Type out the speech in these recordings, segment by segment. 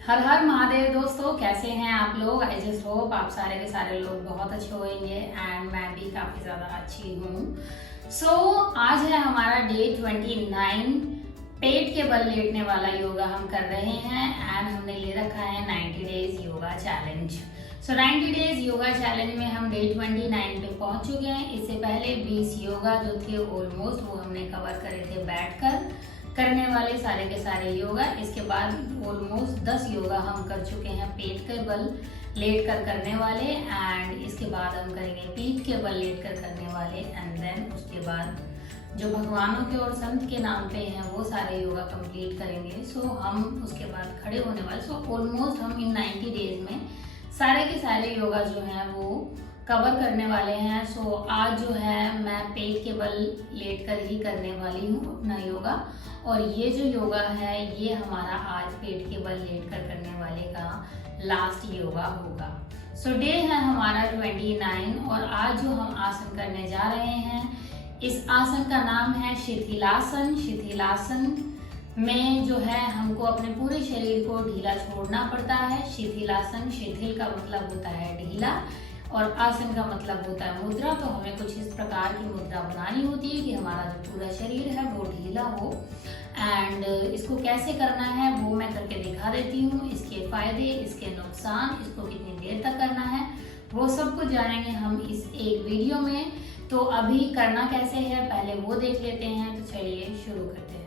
हर हर महादेव दोस्तों, कैसे हैं आप लोग। आई जस्ट होप आप सारे के सारे लोग बहुत अच्छे होंगे एंड मैं भी काफ़ी ज़्यादा अच्छी हूँ। सो आज है हमारा डे 29। पेट के बल लेटने वाला योगा हम कर रहे हैं एंड हमने ले रखा है 90 डेज योगा चैलेंज। सो 90 डेज योगा चैलेंज में हम डे 29 पे पहुंच चुके हैं। इससे पहले 20 योगा जो थे ऑलमोस्ट वो हमने कवर करे थे बैठकर करने वाले सारे के सारे योगा। इसके बाद ऑलमोस्ट 10 योगा हम कर चुके हैं पेट के बल लेट कर करने वाले एंड इसके बाद हम करेंगे पीठ के बल लेट कर करने वाले एंड देन उसके बाद जो भगवानों के और संत के नाम पे हैं वो सारे योगा कंप्लीट करेंगे। सो हम उसके बाद खड़े होने वाले। सो ऑलमोस्ट हम इन 90 डेज में सारे के सारे योगा जो हैं वो कवर करने वाले हैं। सो आज जो है मैं पेट के बल लेट कर ही करने वाली हूँ अपना योगा और ये जो योगा है ये हमारा आज पेट के बल लेट कर करने वाले का लास्ट योगा होगा। सो डे है हमारा 29 और आज जो हम आसन करने जा रहे हैं इस आसन का नाम है शिथिलासन। शिथिलासन में जो है हमको अपने पूरे शरीर को ढीला छोड़ना पड़ता है। शिथिलासन, शिथिल का मतलब होता है ढीला और आसन का मतलब होता है मुद्रा। तो हमें कुछ इस प्रकार की मुद्रा बनानी होती है कि हमारा जो पूरा शरीर है वो ढीला हो एंड इसको कैसे करना है वो मैं करके दिखा देती हूँ। इसके फायदे, इसके नुकसान, इसको कितनी देर तक करना है वो सब कुछ जानेंगे हम इस एक वीडियो में। तो अभी करना कैसे है पहले वो देख लेते हैं। तो चलिए शुरू करते हैं।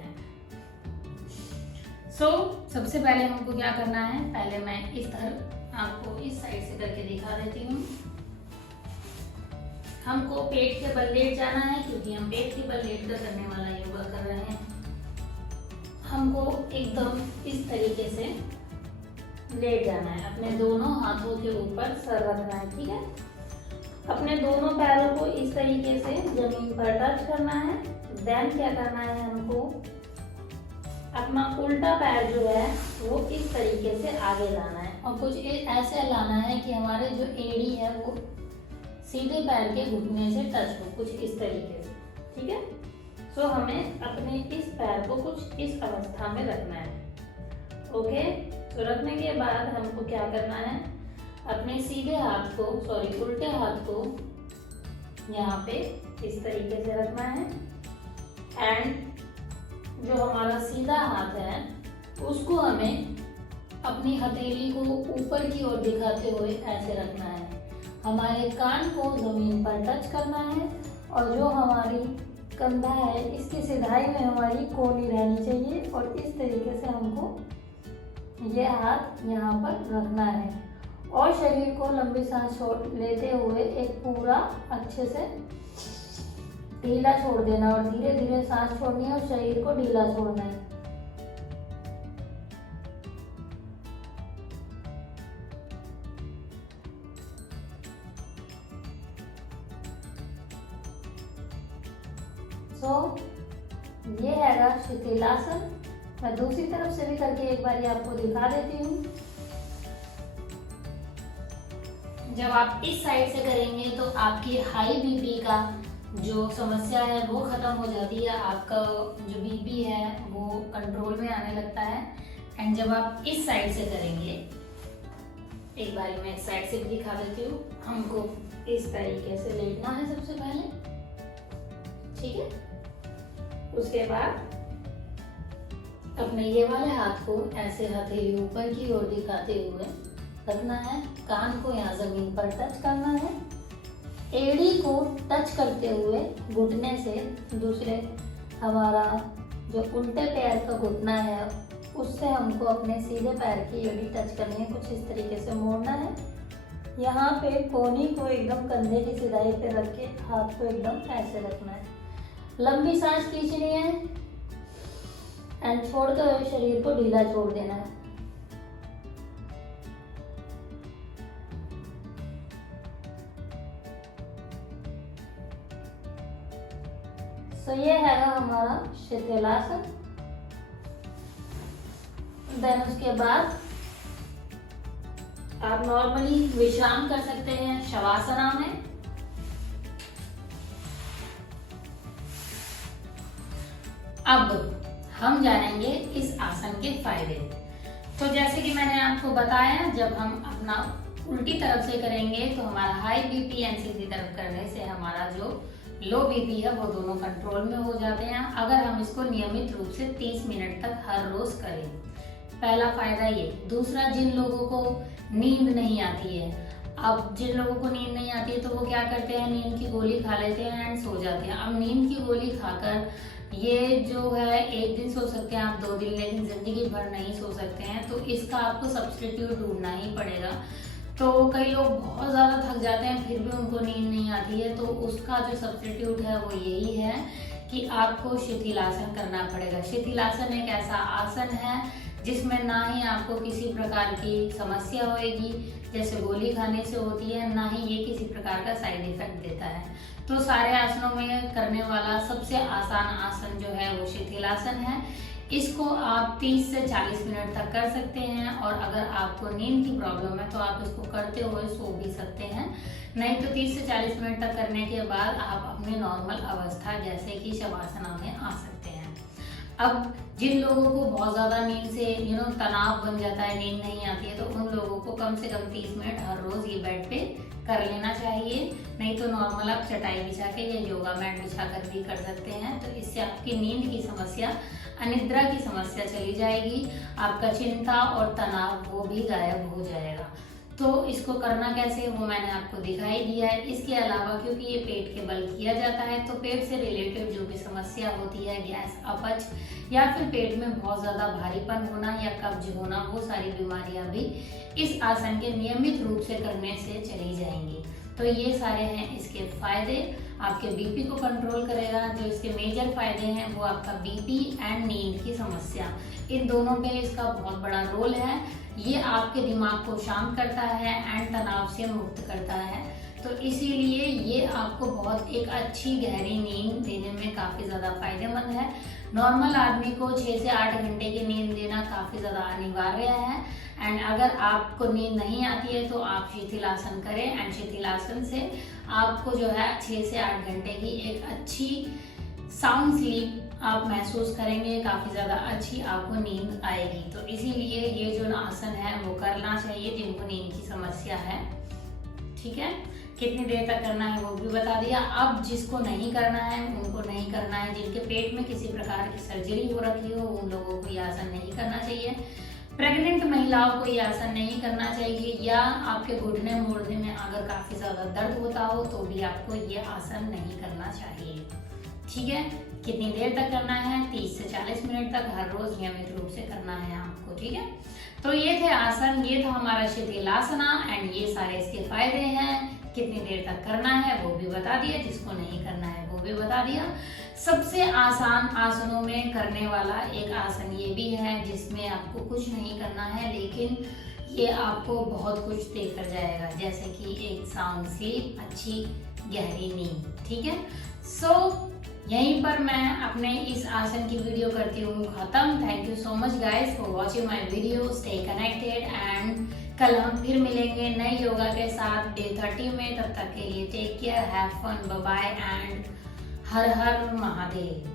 सबसे पहले हमको क्या करना है, पहले मैं इस तरह आपको इस साइड से करके दिखा देती हूँ। हमको पेट के बल लेट जाना है क्योंकि हम पेट के बल लेट कर करने वाला योगा कर रहे हैं। हमको एकदम इस तरीके से लेट जाना है। अपने दोनों हाथों के ऊपर सर रखना है, ठीक है। अपने दोनों पैरों को इस तरीके से जमीन पर टच करना है। देन क्या करना है, हमको अपना उल्टा पैर जो है वो इस तरीके से आगे लाना है और कुछ ऐसे लाना है कि हमारे जो एड़ी है वो सीधे पैर के घुटने से टच हो, कुछ इस तरीके से, ठीक है। सो हमें अपने इस पैर को कुछ इस अवस्था में रखना है, ओके। तो रखने के बाद हमको क्या करना है, अपने सीधे हाथ को उल्टे हाथ को यहाँ पे इस तरीके से रखना है एंड जो हमारा सीधा हाथ है उसको हमें अपनी हथेली को ऊपर की ओर दिखाते हुए ऐसे रखना है। हमारे कान को जमीन पर टच करना है और जो हमारी कंधा है इसकी सिधाई में हमारी कोहनी रहनी चाहिए और इस तरीके से हमको ये हाथ यहाँ पर रखना है और शरीर को लंबी सांस लेते हुए एक पूरा अच्छे से ढीला छोड़ देना और धीरे धीरे सांस छोड़नी है और शरीर को ढीला छोड़ना है। ये हैगा शिथिलासन। मैं दूसरी तरफ से भी करके एक बार आपको दिखा देती हूँ। जब आप इस साइड से करेंगे तो आपकी हाई बीपी का जो समस्या है वो खत्म हो जाती है। आपका जो बीपी है वो कंट्रोल में आने लगता है एंड जब आप इस साइड से करेंगे, एक बार मैं इस साइड से भी दिखा देती हूँ। हमको इस तरीके से लेटना है सबसे पहले, ठीक है। उसके बाद अपने ये वाले हाथ को ऐसे हथेली ऊपर की ओर दिखाते हुए रखना है। कान को यहाँ जमीन पर टच करना है। एड़ी को टच करते हुए घुटने से दूसरे हमारा जो उल्टे पैर का घुटना है उससे हमको अपने सीधे पैर की एड़ी टच करनी है, कुछ इस तरीके से मोड़ना है। यहाँ पे कोहनी को एकदम कंधे की सिधाई पे रख के हाथ को एकदम ऐसे रखना है। लंबी सांस खींचनी है एंड छोड़ते हुए शरीर को ढीला छोड़ देना है। ये है हमारा शिथिलासन। देन उसके बाद आप नॉर्मली विश्राम कर सकते हैं शवासना में। अब हम जानेंगे इस आसन के फायदे। तो जैसे कि मैंने आपको बताया, जब हम अपना उल्टी तरफ से करेंगे तो हमारा हाई बीपी एंड सीधी तरफ करने से हमारा जो लो बीपी है वो दोनों कंट्रोल में हो जाते हैं, अगर हम इसको नियमित रूप से 30 मिनट तक हर रोज करें। पहला फायदा ये। दूसरा, जिन लोगों को नींद नहीं आती है, अब जिन लोगों को नींद नहीं आती है तो वो क्या करते हैं, नींद की गोली खा लेते हैं एंड सो जाते हैं। अब नींद की गोली खाकर ये जो है एक दिन सो सकते हैं आप, 2 दिन, लेकिन जिंदगी भर नहीं सो सकते हैं, तो इसका आपको सब्स्टिट्यूट ढूंढना ही पड़ेगा। तो कई लोग बहुत ज़्यादा थक जाते हैं फिर भी उनको नींद नहीं आती है, तो उसका जो सब्स्टिट्यूट है वो यही है कि आपको शिथिलासन करना पड़ेगा। शिथिलासन एक ऐसा आसन है जिसमें ना ही आपको किसी प्रकार की समस्या होएगी जैसे गोली खाने से होती है, ना ही ये किसी प्रकार का साइड इफेक्ट देता है। तो सारे आसनों में करने वाला सबसे आसान आसन जो है वो शिथिलासन है। इसको आप 30 से 40 मिनट तक कर सकते हैं, और अगर आपको नींद की प्रॉब्लम है तो आप इसको करते हुए सो भी सकते हैं। नहीं तो 30 से 40 मिनट तक करने के बाद आप अपने नॉर्मल अवस्था जैसे कि शवासना में आ सकते हैं। अब जिन लोगों को बहुत ज़्यादा नींद से तनाव बन जाता है, नींद नहीं आती है, तो उन लोगों को कम से कम 30 मिनट हर रोज ये बेड पे कर लेना चाहिए। नहीं तो नॉर्मल आप चटाई बिछा के या योगा मैट बिछा कर भी कर सकते हैं। तो इससे आपकी नींद की समस्या, अनिद्रा की समस्या चली जाएगी, आपका चिंता और तनाव वो भी गायब हो जाएगा। तो इसको करना कैसे वो मैंने आपको दिखाई दिया है। इसके अलावा क्योंकि ये पेट के बल किया जाता है, तो पेट से रिलेटेड जो भी समस्या होती है, गैस, अपच या फिर पेट में बहुत ज़्यादा भारीपन होना या कब्ज होना, वो सारी बीमारियां भी इस आसन के नियमित रूप से करने से चली जाएंगी। तो ये सारे हैं इसके फायदे। आपके बीपी को कंट्रोल करेगा। जो इसके मेजर फायदे हैं वो आपका बीपी एंड नींद की समस्या, इन दोनों पे इसका बहुत बड़ा रोल है। ये आपके दिमाग को शांत करता है एंड तनाव से मुक्त करता है। तो इसीलिए ये आपको बहुत एक अच्छी गहरी नींद देने में काफ़ी ज़्यादा फायदेमंद है। नॉर्मल आदमी को 6 से 8 घंटे की नींद देना काफ़ी ज़्यादा अनिवार्य है। एंड अगर आपको नींद नहीं आती है तो आप शिथिलासन करें, एंड शिथिलासन से आपको जो है 6 से 8 घंटे की एक अच्छी साउंड स्लीप आप महसूस करेंगे, काफ़ी ज़्यादा अच्छी आपको नींद आएगी। तो इसीलिए ये जो आसन है वो करना चाहिए जिनको नींद की समस्या है। ठीक है, कितनी देर तक करना है वो भी बता दिया। अब जिसको नहीं करना है उनको नहीं करना है। जिनके पेट में किसी प्रकार की सर्जरी हो रखी हो उन लोगों को ये आसन नहीं करना चाहिए। प्रेग्नेंट महिलाओं को ये आसन नहीं करना चाहिए, या आपके घुटने मोड़ने में अगर काफ़ी ज़्यादा दर्द होता हो तो भी आपको ये आसन नहीं करना चाहिए। ठीक है, कितनी देर तक करना है? 30 से 40 मिनट तक हर रोज नियमित रूप से करना है आपको। ठीक है, तो ये थे आसन, ये था हमारा शिथिलासना एंड ये सारे इसके फायदे हैं। कितनी देर तक करना है वो भी बता दिया, जिसको नहीं करना है वो भी बता दिया। सबसे आसान आसनों में करने वाला एक आसन ये भी है जिसमें आपको कुछ नहीं करना है, लेकिन ये आपको बहुत कुछ देकर जाएगा, जैसे कि एक साउंड स्लीप, अच्छी गहरी नींद। ठीक है, सो यहीं पर मैं अपने इस आसन की वीडियो करती हूँ खत्म। Thank you so much guys for watching my video. Stay connected and कल हम फिर मिलेंगे नए योगा के साथ डे 30 में। तब तक के लिए take care, have fun, bye bye and Har Har Mahadev.